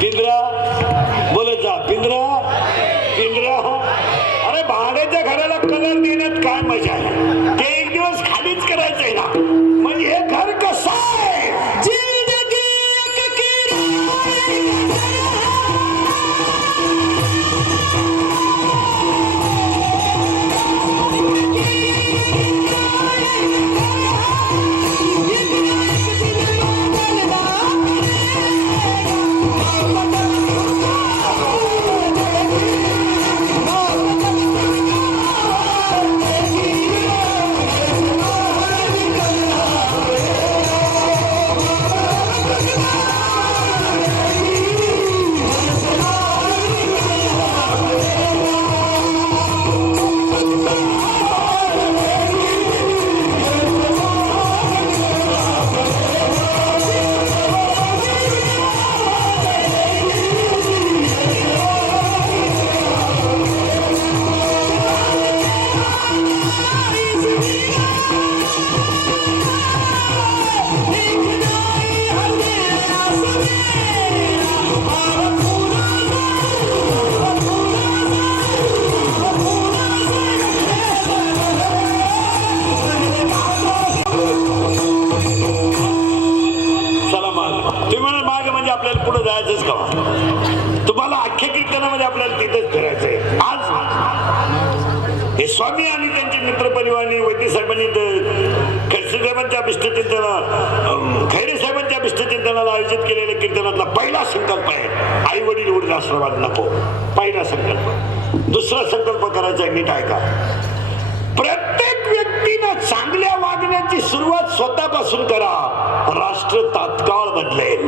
पिंजरा बोलत जा. पिंजरा पिंजरा. अरे भाड्याच्या घराला कलर देण्यात काय मजा आहे. ते एक दिवस खालीच करायचंय ना. म्हणजे हे घर कसं आहे. तुम्हाला अख्ख्या कीर्तनामध्ये आपल्याला तिथेच फिरायचंय. आज हे स्वामी आणि त्यांचे मित्रपरिवारांनी वैद्य साहेबांनी खडसे साहेबांच्या अभिष्टचिंतनाला खैरे साहेबांच्या अभिष्टचिंतनाला आयोजित केलेल्या कीर्तनातला पहिला संकल्प आहे आई वडील वडील आशीर्वाद नको. पहिला संकल्प. दुसरा संकल्प करायचा आहे. नीट ऐका. प्रत्येक व्यक्तीनं चांगल्या वागण्याची सुरुवात स्वतःपासून करा. राष्ट्र तात्काळ बदलेल.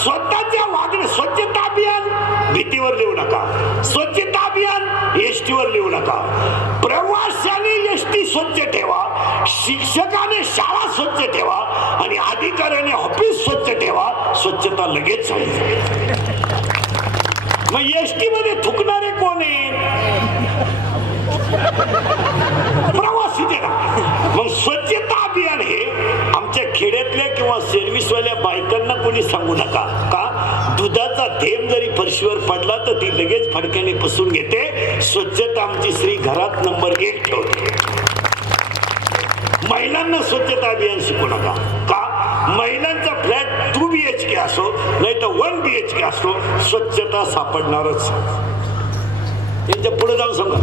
स्वतःच्या वागणे. स्वच्छता अभियान भीतीवर लिहू नका. स्वच्छता अभियान एसटीवर लिहू नका. प्रवाशाने एसटी स्वच्छ ठेवा. शिक्षकाने शाळा स्वच्छ ठेवा. आणि अधिकाऱ्याने ऑफिस स्वच्छ ठेवा. स्वच्छता लगेच होईल. मग एसटी मध्ये थुकणारे कोण आहेत. प्रवासी देना. मग स्वच्छता अभियान हे आमच्या खेड्यातल्या किंवा सर्व्हिसवाल्या बायकांना कोणी सांगू नका. का दुधाचा थेंब जरी फरशीवर पडला तर ती लगेच फडक्याने पुसून घेते. स्वच्छता आमची स्त्री घरात नंबर 1 ठेवते. महिलांना स्वच्छता अभियान शिकू नका. का महिलांचा फ्लॅट 2 BHK असो नाही तर 1 BHK असो स्वच्छता सापडणारच. त्यांच्या पुढे जाऊन सांगा.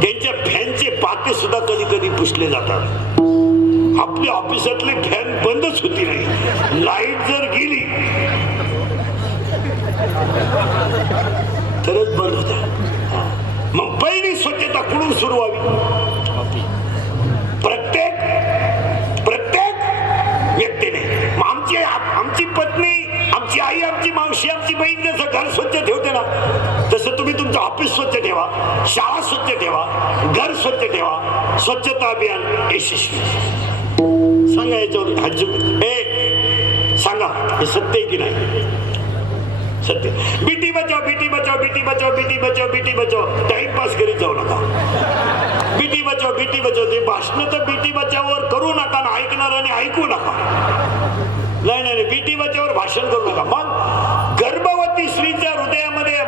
त्यांच्या फॅनचे पाते सुद्धा कधी कधी पुसले जातात. आपल्या ऑफिसातले फॅन बंदच होती नाही. लाईट जर गेली तरच बंद होता. मग पहिली स्वच्छता कुठून सुरू व्हावी. प्रत्येक व्यक्तीने. आमची पत्नी आमची आई आमची मावशी आमची बहीण जसं घर स्वच्छ ठेवते ना तसं तुम्ही तुमचं ऑफिस स्वच्छ ठेवा. शाळा स्वच्छ ठेवा. घर स्वच्छ ठेवा. स्वच्छता अभियान यशस्वी. सांगा याच्यावर सांगा हे सत्य आहे की नाही. सत्य. बेटी बचाओ बेटी बचाओ बेटी बचाओ बेटी बचाओ बेटी बचाओ. टाइमपास करीत जाऊ नका. बेटी बचाओ बेटी बचाओ. ते भाषण तर बेटी बचाओवर करू नका ना. ऐकणाऱ्याने ऐकू नका. नाही नाही बेटी बचाओ भाषण करू नका. मग गर्भवती स्त्रीच्या हृदयामध्ये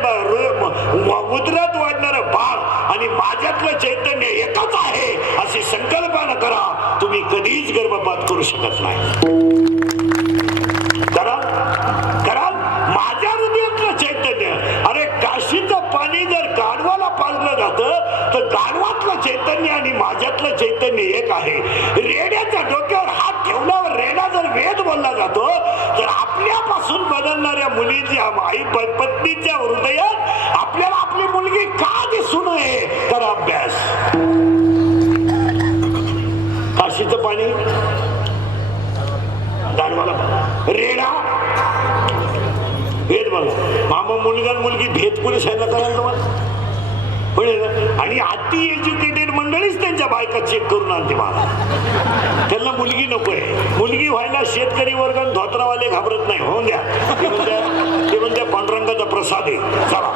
उदरात वाढणारं बाळ आणि माझ्यातलं चैतन्य एकच आहे अशी संकल्पना करा. तुम्ही कधीच गर्भपात करू शकत नाही. कराल माझ्या हृदयातलं चैतन्य. अरे काशीचं पाणी जर गाढवाला पाजलं जातं तर गाढवातलं चैतन्य आणि माझ्यातलं चैतन्य एक आहे. रेड्याच्या डोक्यावर हात ठेवल्यावर रेडा जर वेद बोलला जातो तर आपल्यापासून बदलणाऱ्या मुलीच्या आई पत्नीच्या हृदयात आपल्याला आपली मुलगी का दिसू नये तर अभ्यास. काशीचं पाणी गाढवाला रेडा भेद बोला. मामा मुलगा मुलगी भेद कोणी सांगितलं करायला तुम्हाला आणि अति एज्युकेटेड मंडळीच त्यांच्या बायका चेक करून आणते. मला त्यांना मुलगी नकोय. मुलगी व्हायला शेतकरी वर्ग धोत्रावाले घाबरत नाही. होऊन द्या ते म्हणते पांडुरंगाचा प्रसाद आहे. चला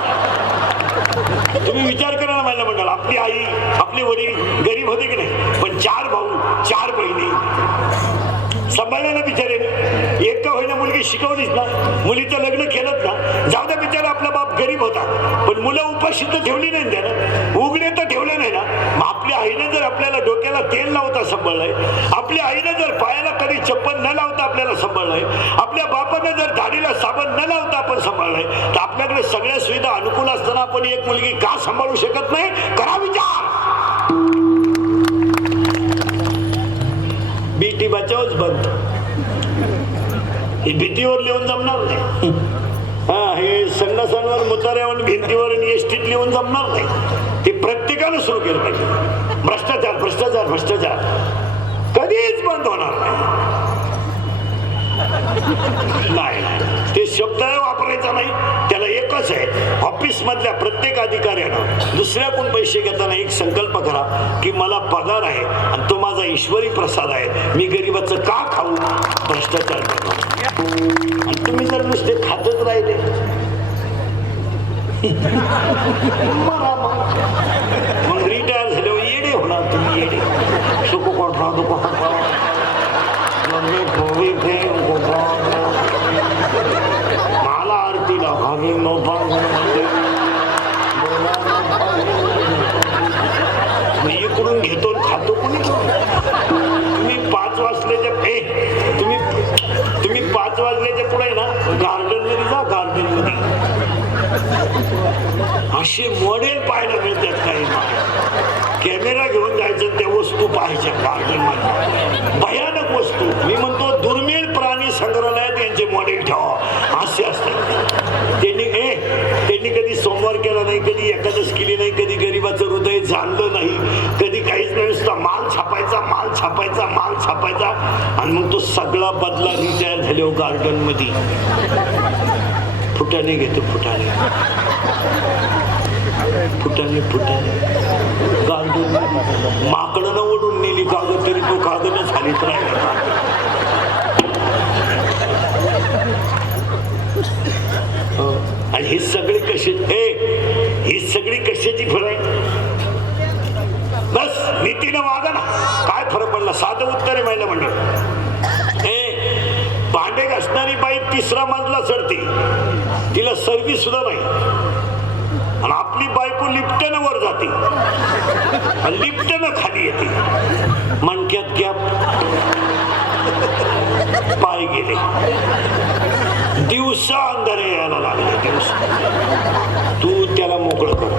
तुम्ही विचार करा ना महिला मंडळ. आपली आई आपले वडील गरीब होते की नाही पण 4 भाऊ 4 बहिणी सांभाळल्या ना बिचारे. एक का होईना मुलगी शिकवलीच ना मुलीचं लग्न केलंच ना. जाऊ द्या बिचारा आपला बाप गरीब होता पण मुलं उपाशी तर ठेवली नाही त्यानं. उघडे तर ठेवले नाही ना. मग आपल्या आईने जर आपल्याला डोक्याला तेल लावता सांभाळलंय. आपल्या आईने जर पायाला कधी चप्पल न लावता आपल्याला सांभाळलंय. आपल्या बापाने जर दाढीला साबण न लावता आपण सांभाळलंय तर आपल्याकडे सगळ्या सुविधा अनुकूल असताना आपण एक मुलगी का सांभाळू शकत नाही. करा विचार. बेटी बचावच बंद. हे भीतीवर लिहून जमणार नाही. हे संडासांवर मुताऱ्यावर भिंतीवर आणि एसटीत लिहून जमणार नाही. ते प्रत्येकानं सुरू केलं पाहिजे. भ्रष्टाचार भ्रष्टाचार भ्रष्टाचार कधीच बंद होणार नाही. ते शब्द वापरायचा नाही. त्याला एकच आहे. ऑफिस मधल्या प्रत्येक अधिकाऱ्यानं दुसऱ्याकडून पैसे घेताना एक संकल्प करा की मला पगार आहे आणि तो माझा ईश्वरी प्रसाद आहे. मी गरिबाचं का खाऊ. भ्रष्टाचार करू. आणि तुम्ही जर नुसते खातच राहिले मग रिटायर झाल्यावर येडे होणार तुम्ही. येडे सुखो कोठरा दुखो मला आरतीला भावी मी इकडून घेतो खातो कोणी. तुम्ही 5 वाजल्याच्या तुम्ही 5 वाजल्याच्या पुढे ना गार्डन मध्ये जा. गार्डन मध्ये असे मॉडेल पाहायला मिळतात. काही कॅमेरा घेऊन जायचं त्या वस्तू पाहायच्या गार्डन मध्ये. भयानक वस्तू. मी म्हणतो दुर्मिळ प्राणी संग्रहालयात यांचे मॉडेल ठेवा. असे असतात. त्यांनी कधी सोमवार केला नाही. कधी एकादश केली नाही. कधी गरिबाचं हृदय जाणलं नाही. कधी काहीच नाही. नुसता माल छापायचा माल छापायचा माल छापायचा आणि मग तो सगळा बदला रिटायर झालो गार्डन मध्ये. फुटाने घेतो फुटाने फुटाने फुटाने गार्डन. माकडं ओढून नेली कागद तरी तो कागदच खालीच राहिला. आणि ही सगळी कशी ही सगळी कशाची फळ आहे. बस नीतीनं वागा ना. काय फरक पडला. साधं उत्तर आहे महिला मंडळ. भांडे घासणारी बाई 3रा मजला चढते. तिला सर्व्हिस सुद्धा नाही. आणि आपली बायको लिफ्टनं वर जाते आणि लिफ्टनं खाली येते. मणक्यात गॅप पाय गेले. दिवसा अंधारे यायला लागले. दिवसा तू त्याला मोकळं कर.